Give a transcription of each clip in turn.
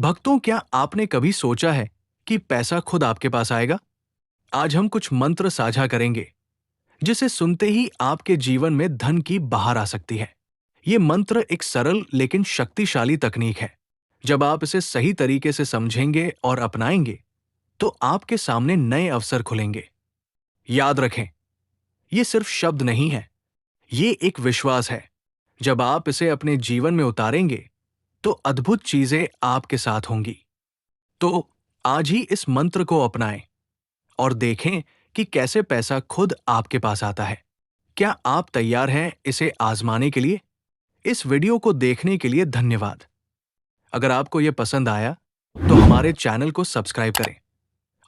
भक्तों, क्या आपने कभी सोचा है कि पैसा खुद आपके पास आएगा? आज हम कुछ मंत्र साझा करेंगे जिसे सुनते ही आपके जीवन में धन की बहार आ सकती है। ये मंत्र एक सरल लेकिन शक्तिशाली तकनीक है। जब आप इसे सही तरीके से समझेंगे और अपनाएंगे, तो आपके सामने नए अवसर खुलेंगे। याद रखें, ये सिर्फ शब्द नहीं है, ये एक विश्वास है। जब आप इसे अपने जीवन में उतारेंगे, तो अद्भुत चीजें आपके साथ होंगी। तो आज ही इस मंत्र को अपनाएं और देखें कि कैसे पैसा खुद आपके पास आता है। क्या आप तैयार हैं इसे आजमाने के लिए? इस वीडियो को देखने के लिए धन्यवाद। अगर आपको यह पसंद आया, तो हमारे चैनल को सब्सक्राइब करें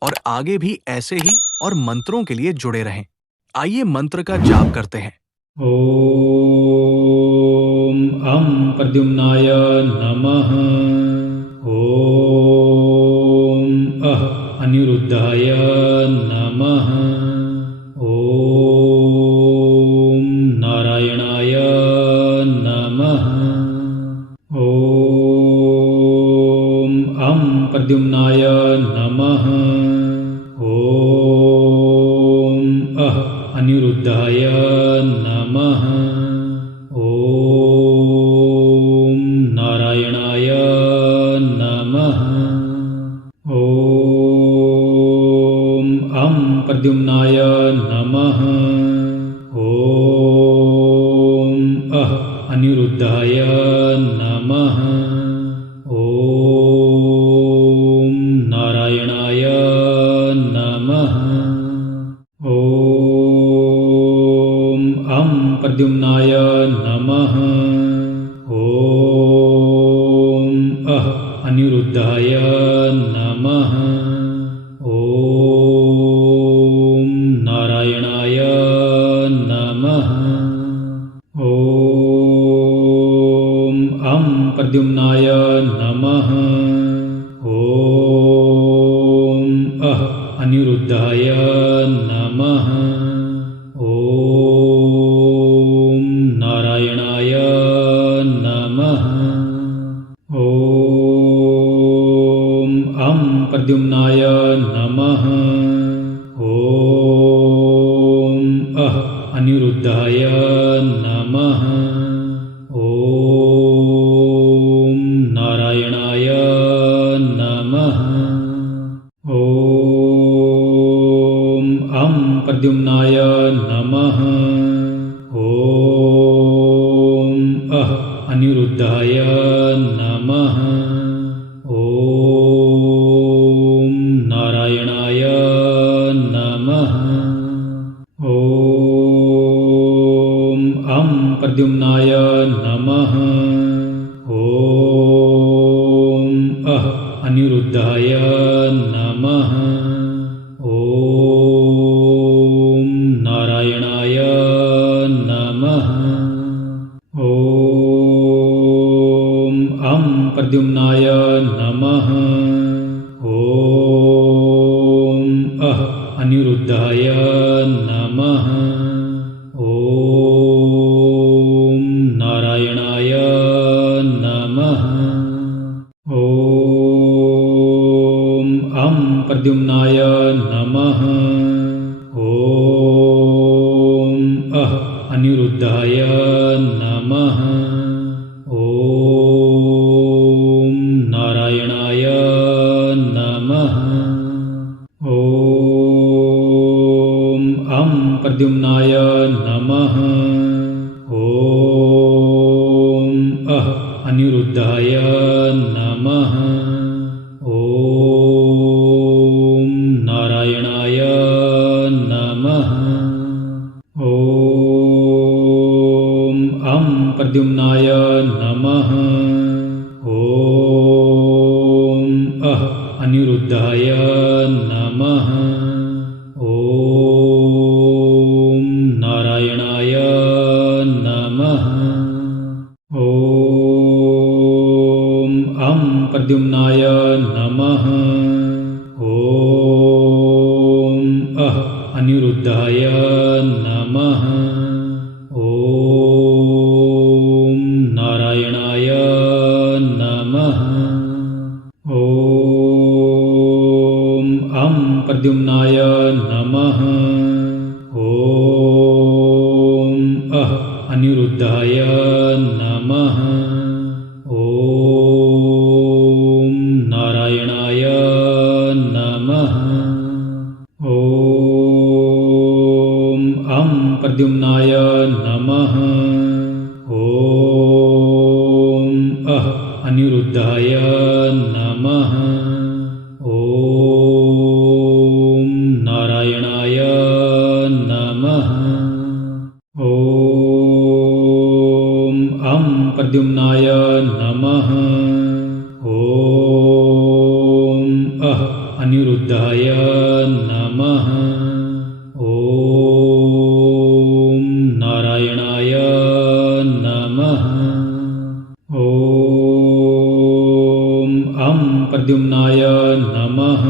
और आगे भी ऐसे ही और मंत्रों के लिए जुड़े रहें। आइए मंत्र का जाप करते हैं। ॐ अं प्रद्युम्नाय नमः। ॐ अनिरुद्धाय नमः। ॐ नारायणाय नमः। ॐ अं प्रद्युम्नाय नमः। ॐ अनिरुद्धाय नमः। ॐ नारायणाय नमः। ॐ अं प्रद्युम्नाय नमः। ॐ अनिरुद्धाय नमः। ॐ नारायणाय नमः। ॐ अं प्रद्युम्नाय नमः। ॐ अनिरुद्धाय नमः। ॐ नारायणाय नमः। ॐ अं प्रद्युम्नाय नमः। ॐ अनिरुद्धाय नमः। ॐ नारायणाय नमः। ॐ अं प्रद्युम्नाय नमः। ॐ अनिरुद्धाय नमः। ॐ नारायणाय नमः। ॐ अं प्रद्युम्नाय नमः। ॐ अनिरुद्धाय नमः। ॐ नारायणाय नमः। ॐ अं प्रद्युम्नाय नमः। ॐ अनिरुद्धाय नमः। ॐ नारायणाय नमः। ॐ अं प्रद्युम्नाय नमः। ॐ अनिरुद्धाय नमः। ॐ नारायणाय नमः। ॐ अं प्रद्युम्नाय नमः। ॐ अनिरुद्धाय नमः। ॐ नारायणाय नमः। ॐ अं प्रद्युम्नाय नमः। ॐ अनिरुद्धाय नमः। ॐ नारायणाय नमः। ॐ अं प्रद्युम्नाय नमः। ॐ अनिरुद्धाय नमः। ॐ नारायणाय नमः। ॐ अं प्रद्युम्नाय नमः। ॐ अनिरुद्धाय नमः। ॐ नारायणाय नमः। प्रद्युम्नाय नमः। ॐ अनिरुद्धाय नमः। ॐ नारायणाय नमः। ॐ प्रद्युम्नाय नमः। ॐ अनिरुद्धाय नमः। ॐ नारायणाय नमः। ॐ प्रद्युम्नाय नमः। ॐ अनिरुद्धाय नमः। ॐ नारायणाय नमः। ॐ प्रद्युम्नाय नमः।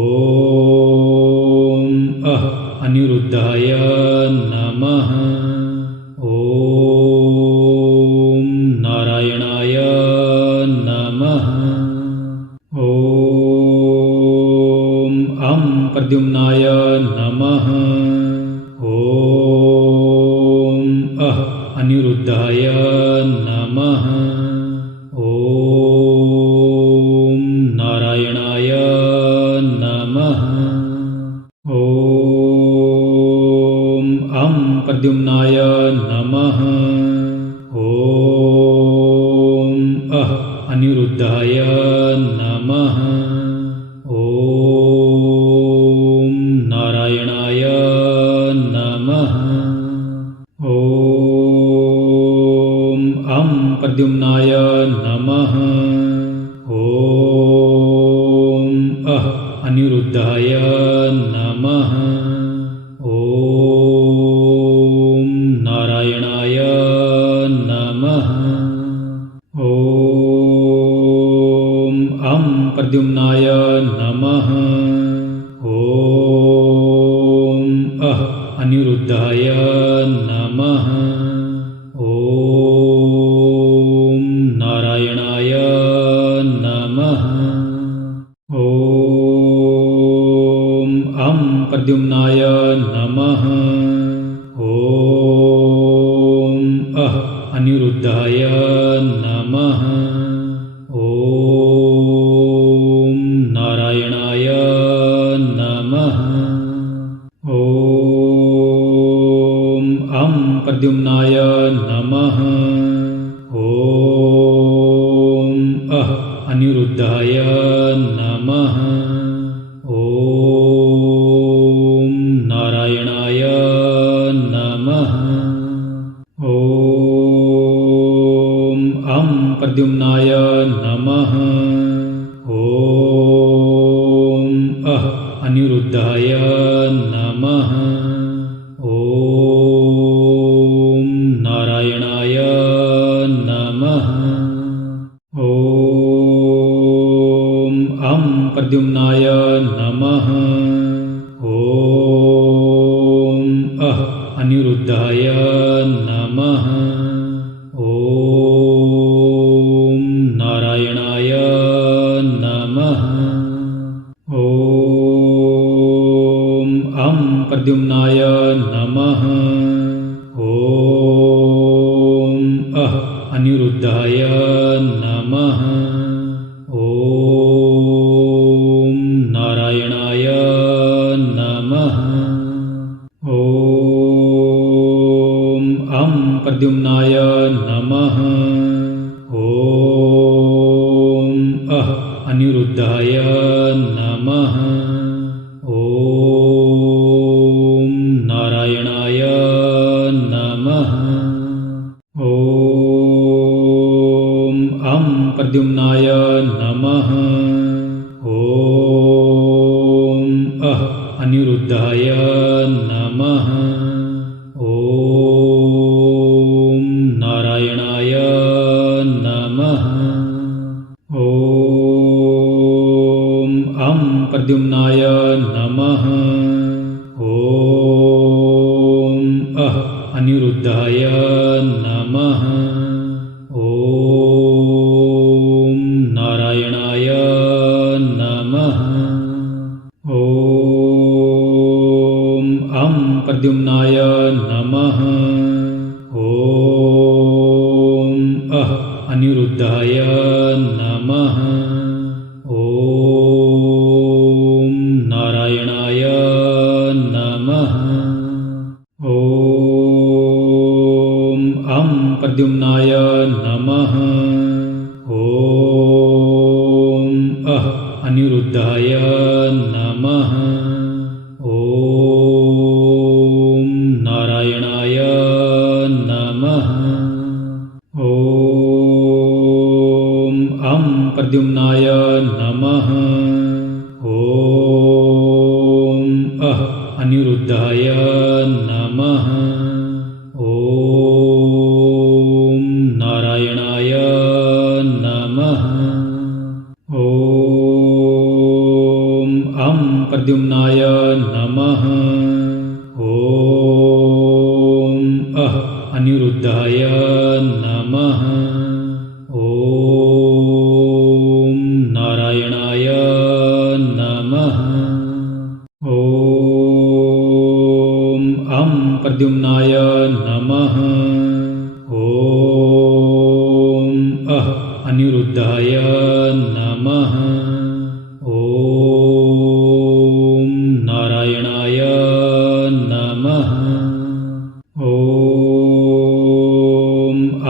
ॐ अनिरुद्धाय नमः। ॐ नारायणाय नमः। ॐ प्रद्युम्नाय नमः। ॐ अनिरुद्धाय नमः। ॐ नारायणाय नमः। ॐ प्रद्युम्नाय नमः। ॐ अनिरुद्धाय नमः। ॐ नारायणाय नमः। ॐ प्रद्युम्नाय नमः। ॐ अनिरुद्धाय नमः। ॐ नारायणाय नमः। ॐ प्रद्युम्नाय नमः। ॐ अनिरुद्धाय नमः। ॐ नारायणाय नमः। ॐ प्रद्युम्नाय नमः। ॐ अनिरुद्धाय नमः। ॐ नारायणाय नमः। ॐ प्रद्युम्नाय नमः। ॐ अनिरुद्धाय नमः। ॐ नारायणाय नमः। ॐ प्रद्युम्नाय नमः। ॐ अनिरुद्धाय नमः। ॐ नारायणाय नमः। ॐ प्रद्युम्नाय नमः। ॐ अनिरुद्धाय नमः। ॐ नारायणाय नमः। ॐ प्रद्युम्नाय नमः। ॐ अनिरुद्धाय नमः। ॐ नारायणाय नमः। ॐ प्रद्युम्नाय नमः। ॐ अनिरुद्धाय नमः। ॐ नारायणाय नमः। ॐ प्रद्युम्नाय नमः। ॐ अनिरुद्धाय नमः। ॐ नारायणाय नमः। ॐ प्रद्युम्नाय नमः। ॐ अनिरुद्धाय नमः। ॐ नारायणाय नमः। ॐ नमः। ॐ नारायणाय नमः। ॐ प्रद्युम्नाय नमः। ॐ अनिरुद्धाय नमः। ॐ नारायणाय नमः। ॐ प्रद्युम्नाय नमः। ॐ अनिरुद्धाय नमः। ॐ नारायणाय नमः। ॐ प्रद्युम्नाय नमः। ॐ अनिरुद्धाय नमः। ॐ नारायणाय नमः। ॐ प्रद्युम्नाय नमः। ॐ अनिरुद्धाय नमः। ॐ नारायणाय नमः।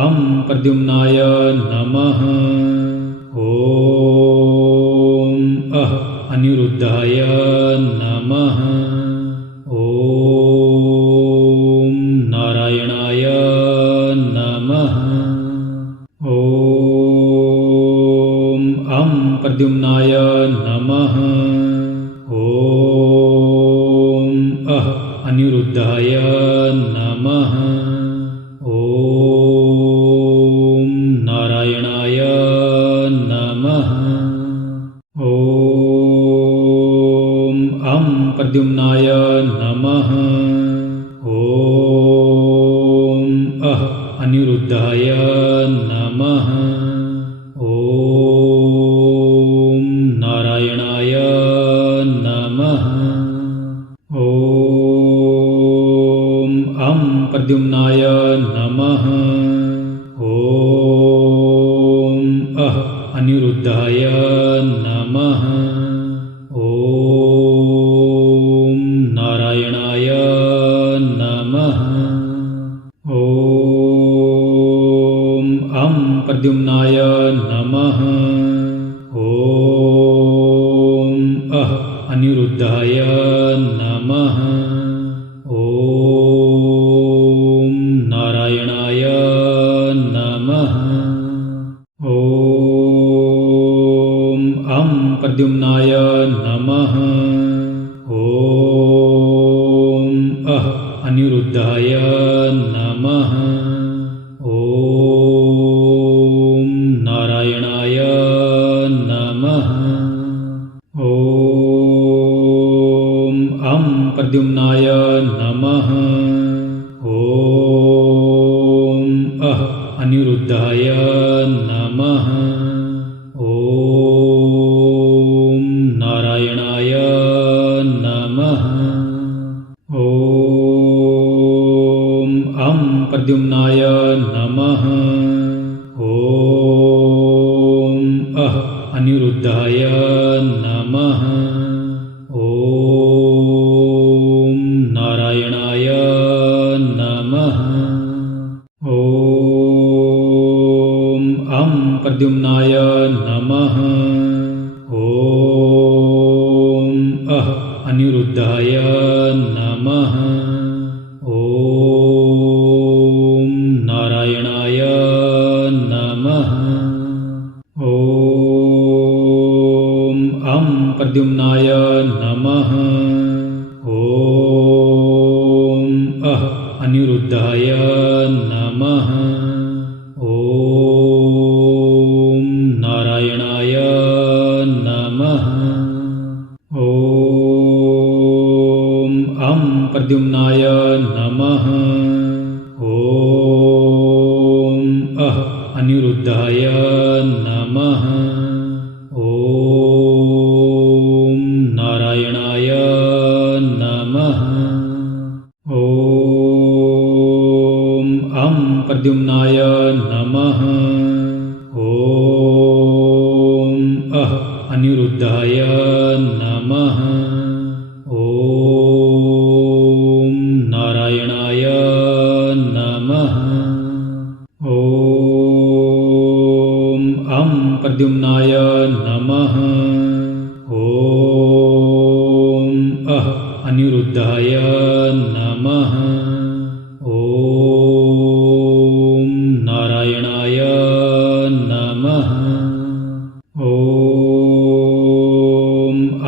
ॐ प्रद्युम्नाय नमः। ॐ अनिरुद्धाय नमः। ॐ नारायणाय नमः। ॐ प्रद्युम्नाय नमः। ॐ अनिरुद्धाय नमः। ॐ नारायणाय नमः। ॐ प्रद्युम्नाय नमः। ॐ अनिरुद्धाय नमः। ॐ नारायणाय नमः। ॐ प्रद्युम्नाय नमः। ॐ अनिरुद्धाय नमः। ॐ नारायणाय नमः। ॐ प्रद्युम्नाय नमः। ॐ अनिरुद्धाय नमः। ॐ नारायणाय नमः। ॐ प्रद्युम्नाय नमः। ॐ अनिरुद्धाय नमः। ॐ नारायणाय नमः। ॐ प्रद्युम्नाय नमः। ॐ अनिरुद्धाय नमः। ॐ नारायणाय नमः। ॐ प्रद्युम्नाय नमः। ॐ अनिरुद्धाय नमः। ॐ नारायणाय नमः। ॐ प्रद्युम्नाय नमः। ॐ अनिरुद्धाय नमः। ॐ नारायणाय नमः। ॐ प्रद्युम्नाय नमः। ॐ अनिरुद्धाय नमः। ॐ नारायणाय नमः। ॐ प्रद्युम्नाय नमः। ॐ अनिरुद्धाय नमः। ॐ नारायणाय नमः। ॐ प्रद्युम्नाय नमः। ॐ अनिरुद्धाय नमः। ॐ नारायणाय नमः। ॐ अं प्रद्युम्नाय नमः। ॐ अनिरुद्धाय नमः। ॐ नारायणाय नमः। ॐ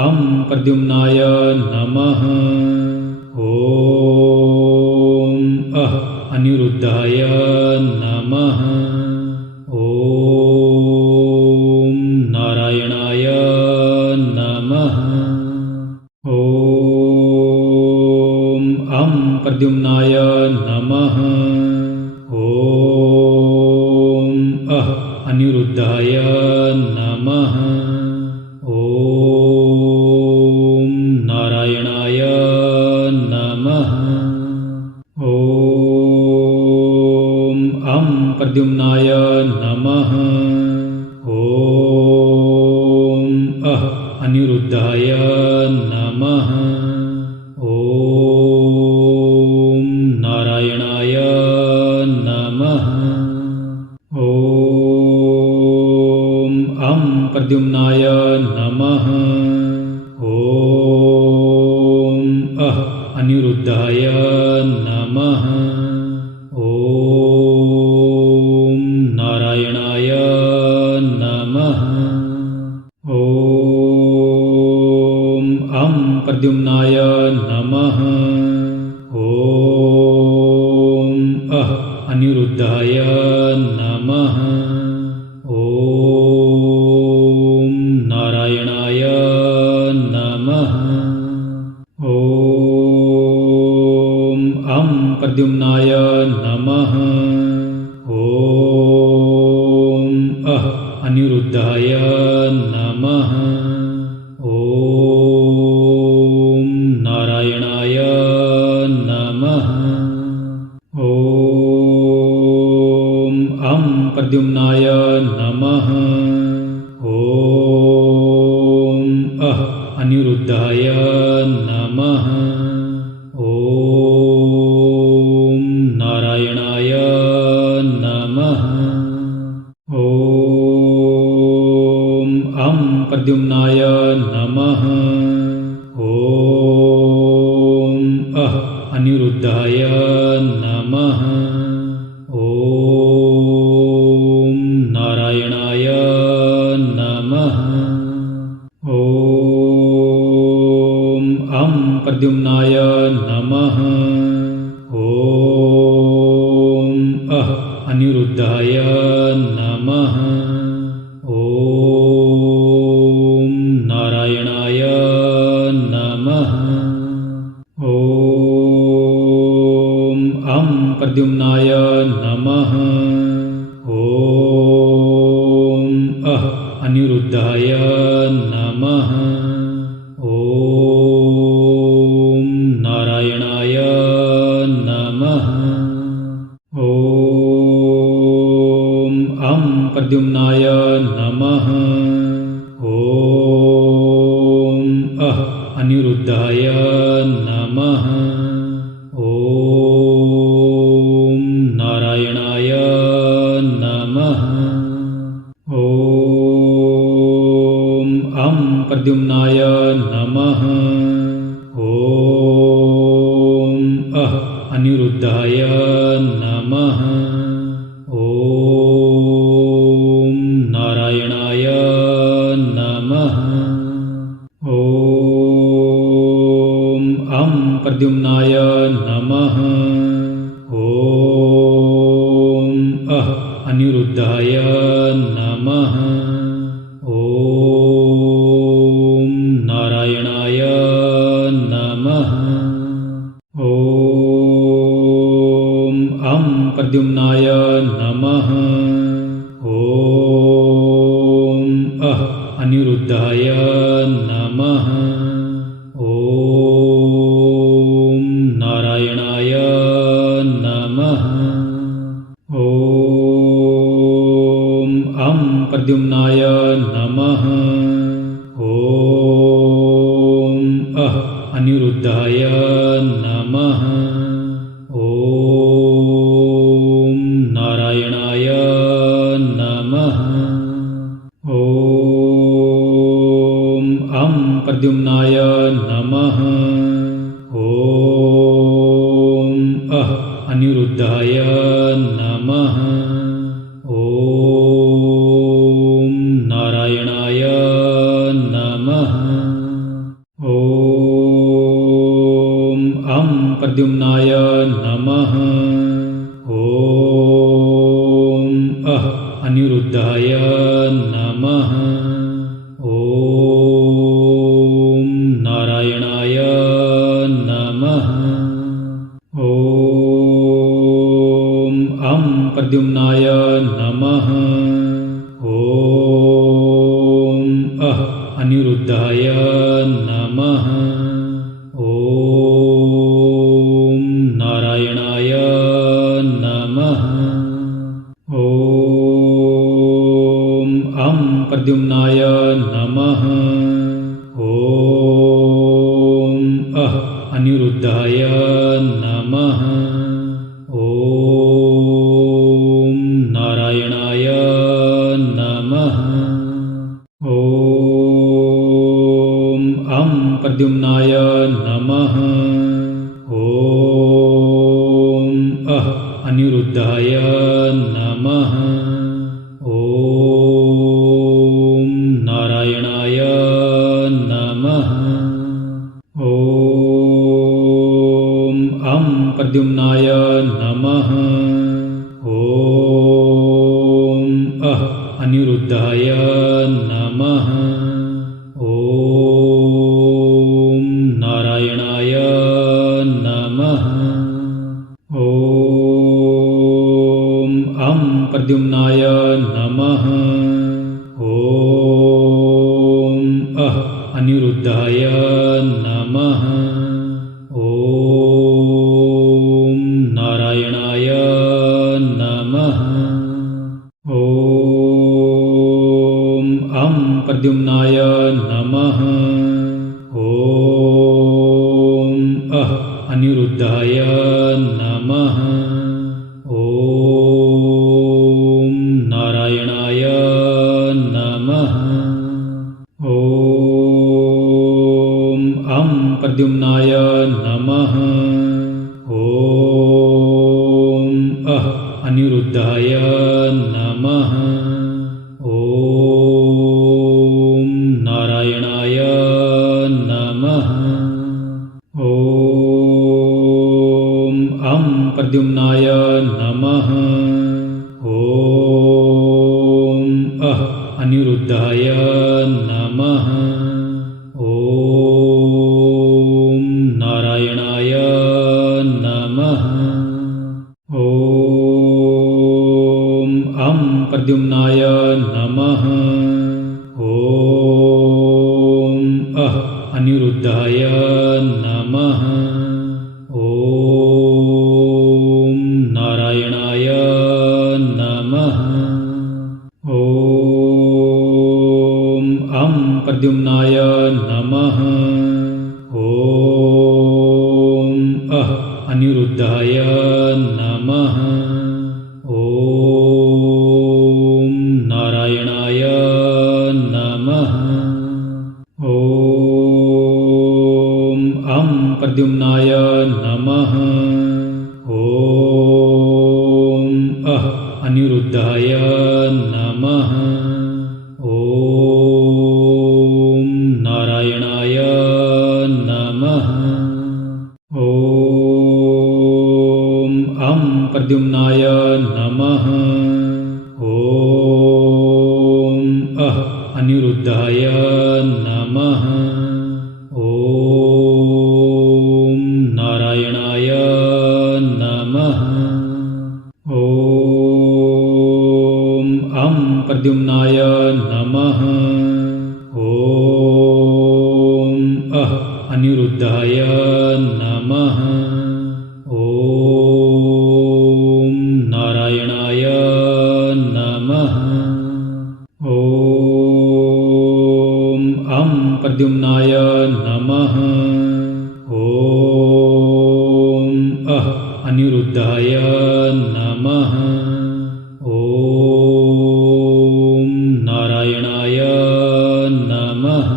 अं प्रद्युम्नाय नमः। ॐ अनिरुद्धाय नमः। ॐ नारायणाय नमः। ॐ अं प्रद्युम्नाय नमः। ॐ अनिरुद्धाय नमः। ॐ नारायणाय नमः। ॐ अं प्रद्युम्नाय नमः। ॐ अनिरुद्धाय नमः। ॐ नारायणाय नमः। ॐ अं प्रद्युम्नाय नमः। ॐ अनिरुद्धाय नमः। ॐ नारायणाय नमः। ॐ अं प्रद्युम्नाय नमः। ॐ अनिरुद्धाय नमः। ॐ नारायणाय नमः। ॐ अं प्रद्युम्नाय नमः। ॐ अनिरुद्धाय नमः। ॐ नारायणाय नमः। ॐ अं प्रद्युम्नाय नमः। ॐ अनिरुद्धाय नमः। ॐ नारायणाय नमः। ॐ अं प्रद्युम्नाय नमः। ॐ अनिरुद्धाय नमः। ॐ नारायणाय नमः। ॐ अं प्रद्युम्नाय नमः। ॐ अनिरुद्धाय नमः। ॐ नारायणाय नमः। ॐ अं प्रद्युम्नाय नमः। ॐ अनिरुद्धाय नमः। ॐ नारायणाय नमः। ॐ अं प्रद्युम्नाय नमः। ॐ अनिरुद्धाय नमः। ॐ नारायणाय नमः। ॐ अं प्रद्युम्नाय नमः। ॐ अनिरुद्धाय नमः। ॐ नारायणाय नमः। ॐ अं प्रद्युम्नाय नमः। ॐ अनिरुद्धाय नमः। ॐ नारायणाय नमः। ॐ अं प्रद्युम्नाय नमः। ॐ अनिरुद्धाय नमः। ॐ नारायणाय नमः। ॐ अं प्रद्युम्नाय नमः। ॐ प्रद्युम्नाय नमः। ॐ अनिरुद्धाय नमः। ॐ नारायणाय नमः। ॐ प्रद्युम्नाय नमः। ॐ अनिरुद्धाय नमः। ॐ नारायणाय नमः। ॐ प्रद्युम्नाय नमः। ॐ अनिरुद्धाय नमः। ॐ नारायणाय नमः। ॐ प्रद्युम्नाय नमः। ॐ अनिरुद्धाय नमः। ॐ नारायणाय नमः। ॐ प्रद्युम्नाय नमः। ॐ अनिरुद्धाय नमः। ॐ नारायणाय नमः। ॐ प्रद्युम्नाय नमः। ॐ अनिरुद्धाय नमः। ॐ नारायणाय नमः। ॐ प्रद्युम्नाय नमः। ॐ अनिरुद्धाय नमः। ॐ नारायणाय नमः। ॐ प्रद्युम्नाय नमः। ॐ अनिरुद्धाय नमः। ॐ नारायणाय नमः। ॐ प्रद्युम्नाय नमः। ॐ अनिरुद्धाय नमः। ॐ नारायणाय नमः। ॐ प्रद्युम्नाय नमः। ॐ अनिरुद्धाय नमः। ॐ नारायणाय नमः। ॐ प्रद्युम्नाय नमः। ॐ अनिरुद्धाय नमः। ॐ नारायणाय नमः। ॐ प्रद्युम्नाय नमः। ॐ अनिरुद्धाय नमः। ॐ नारायणाय नमः। ॐ प्रद्युम्नाय नमः। ॐ अनिरुद्धाय नमः। ॐ नारायणाय नमः। ॐ प्रद्युम्नाय नमः। ॐ अनिरुद्धाय नमः। ॐ नारायणाय नमः। ॐ प्रद्युम्नाय नमः। ॐ अनिरुद्धाय नमः। ॐ नारायणाय नमः। ॐ प्रद्युम्नाय नमः। ॐ अनिरुद्धाय नमः। ॐ नारायणाय नमः।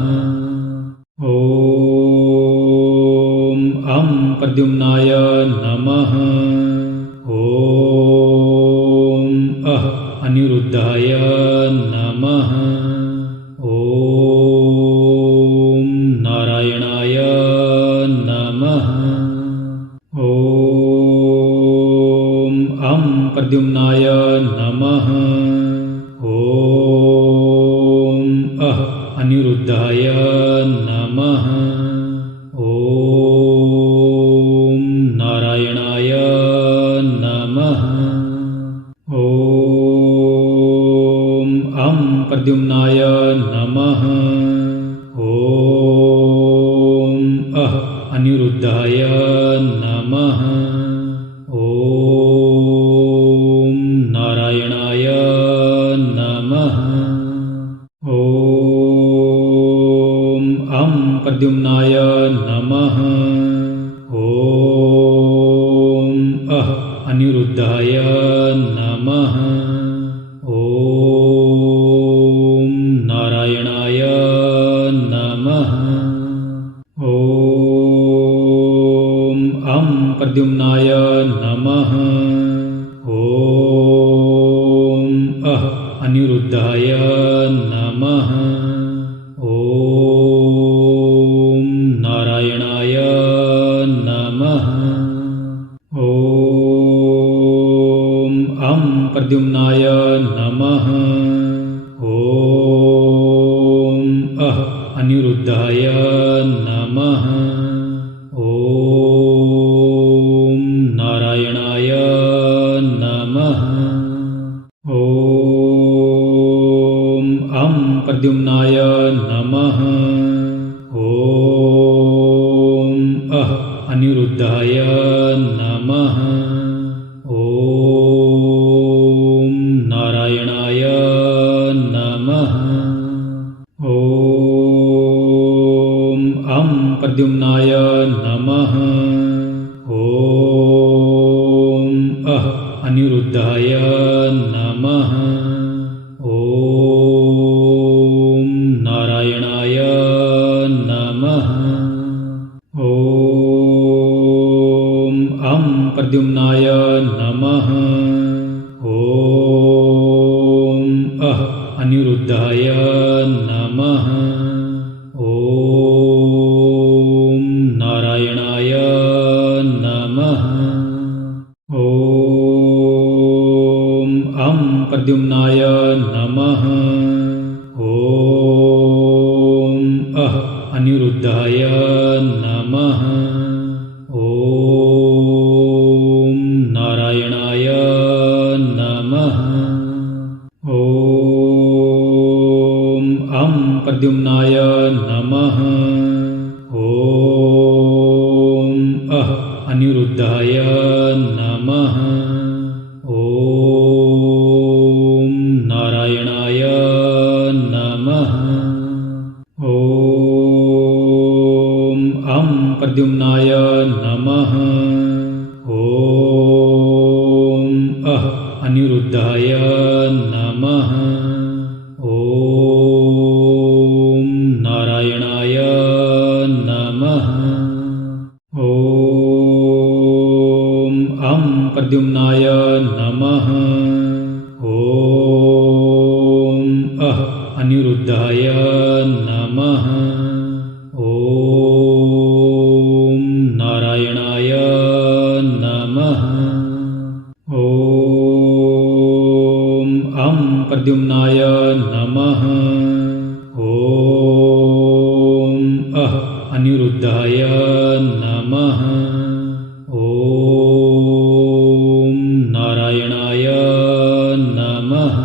ॐ अनिरुद्धाय नमः। ॐ नारायणाय नमः। ॐ प्रद्युम्नाय नमः। ॐ अनिरुद्धाय नमः। ॐ नारायणाय नमः। ॐ प्रद्युम्नाय नमः। ॐ अनिरुद्धाय नमः। ॐ नारायणाय नमः। ॐ प्रद्युम्नाय नमः। ॐ अनिरुद्धाय नमः। ॐ नारायणाय नमः। ॐ प्रद्युम्नाय नमः। ॐ अनिरुद्धाय नमः। ॐ नारायणाय नमः। ॐ प्रद्युम्नाय नमः। ॐ अनिरुद्धाय नमः। ॐ नारायणाय नमः। ॐ प्रद्युम्नाय नमः। ॐ अनिरुद्धाय नमः। ॐ नारायणाय नमः। ॐ प्रद्युम्नाय नमः। ॐ अनिरुद्धाय नमः। ॐ नारायणाय नमः। ॐ प्रद्युम्नाय नमः। ॐ अनिरुद्धाय नमः। ॐ नारायणाय नमः। ॐ प्रद्युम्नाय नमः। ॐ अनिरुद्धाय नमः। ॐ नारायणाय नमः। ॐ प्रद्युम्नाय नमः। ॐ अनिरुद्धाय नमः। ॐ नारायणाय नमः। ॐ प्रद्युम्नाय नमः। ॐ अनिरुद्धाय नमः। ॐ नारायणाय नमः। ॐ प्रद्युम्नाय नमः। ॐ अनिरुद्धाय नमः। ॐ नारायणाय नमः।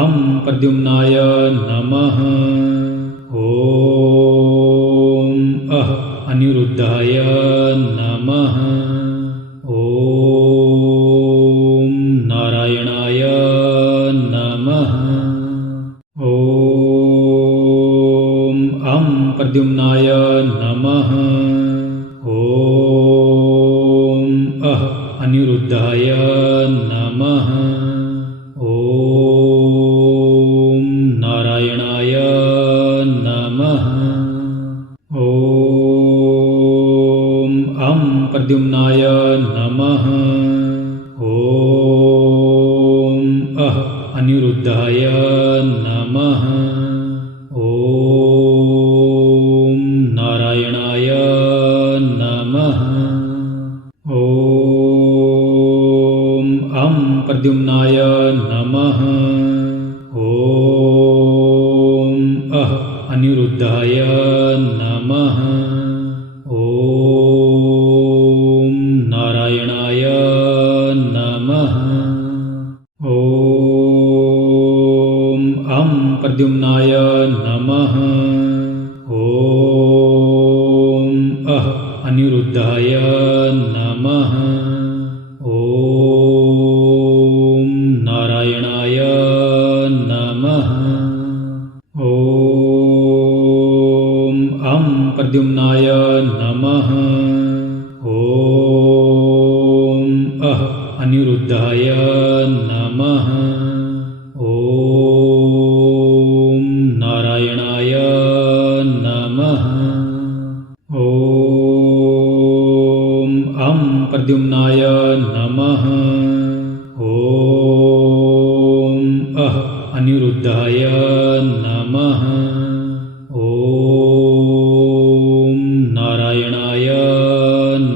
ॐ प्रद्युम्नाय नमः। ॐ अनिरुद्धाय नमः। ॐ नारायणाय नमः। ॐ प्रद्युम्नाय नमः। ॐ अनिरुद्धाय नमः। ॐ नारायणाय नमः। ॐ प्रद्युम्नाय नमः। ॐ अनिरुद्धाय नमः। ॐ नारायणाय नमः। ॐ प्रद्युम्नाय नमः। ॐ प्रद्युम्नाय नमः। ॐ अनिरुद्धाय नमः। ॐ नारायणाय नमः। ॐ प्रद्युम्नाय नमः। ॐ अनिरुद्धाय नमः। ॐ नारायणाय नमः। ॐ प्रद्युम्नाय नमः। ॐ अनिरुद्धाय नमः। ॐ नारायणाय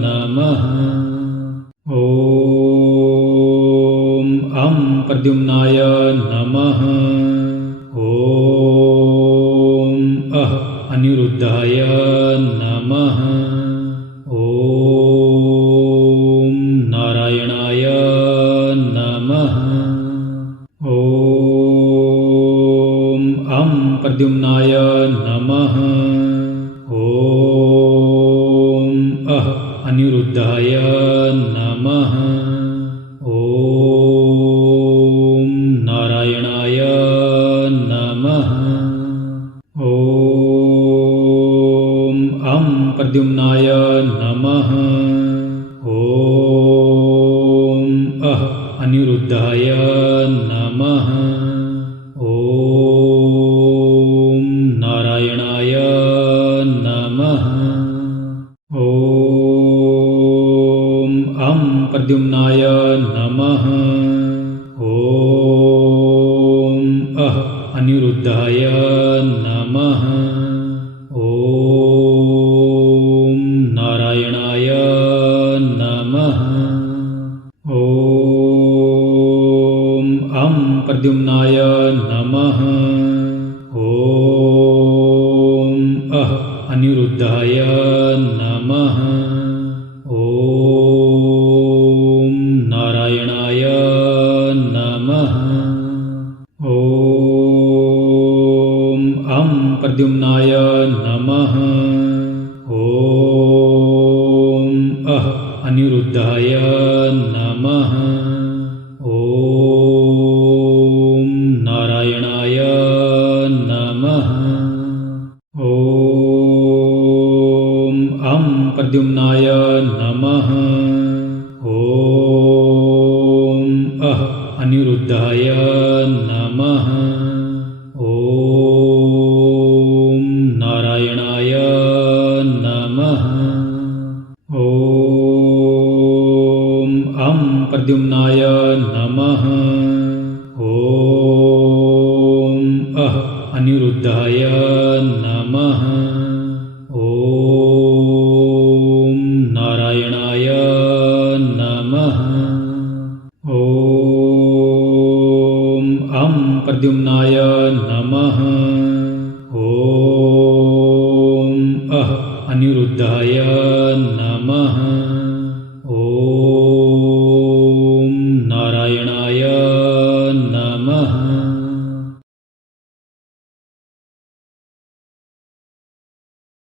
नमः। ॐ प्रद्युम्नाय नमः। ॐ अनिरुद्धाय नमः। ॐ नारायणाय नमः। ॐ प्रद्युम्नाय नमः। ॐ अनिरुद्धाय नमः। ॐ नारायणाय नमः। ॐ प्रद्युम्नाय नमः। ॐ अनिरुद्धाय नमः। ॐ नारायणाय नमः। ॐ प्रद्युम्नाय नमः। ॐ अनिरुद्धाय नमः। ॐ नारायणाय नमः। ॐ प्रद्युम्नाय नमः। ॐ अनिरुद्धाय नमः। ॐ नारायणाय नमः। ॐ प्रद्युम्नाय नमः। ॐ अनिरुद्धाय नमः। ॐ नारायणाय नमः। ॐ प्रद्युम्नाय नमः। ॐ अनिरुद्धाय नमः। ॐ नारायणाय नमः। ॐ प्रद्युम्नाय नमः। ॐ अनिरुद्धाय नमः। ॐ नारायणाय नमः। ॐ प्रद्युम्नाय नमः। ॐ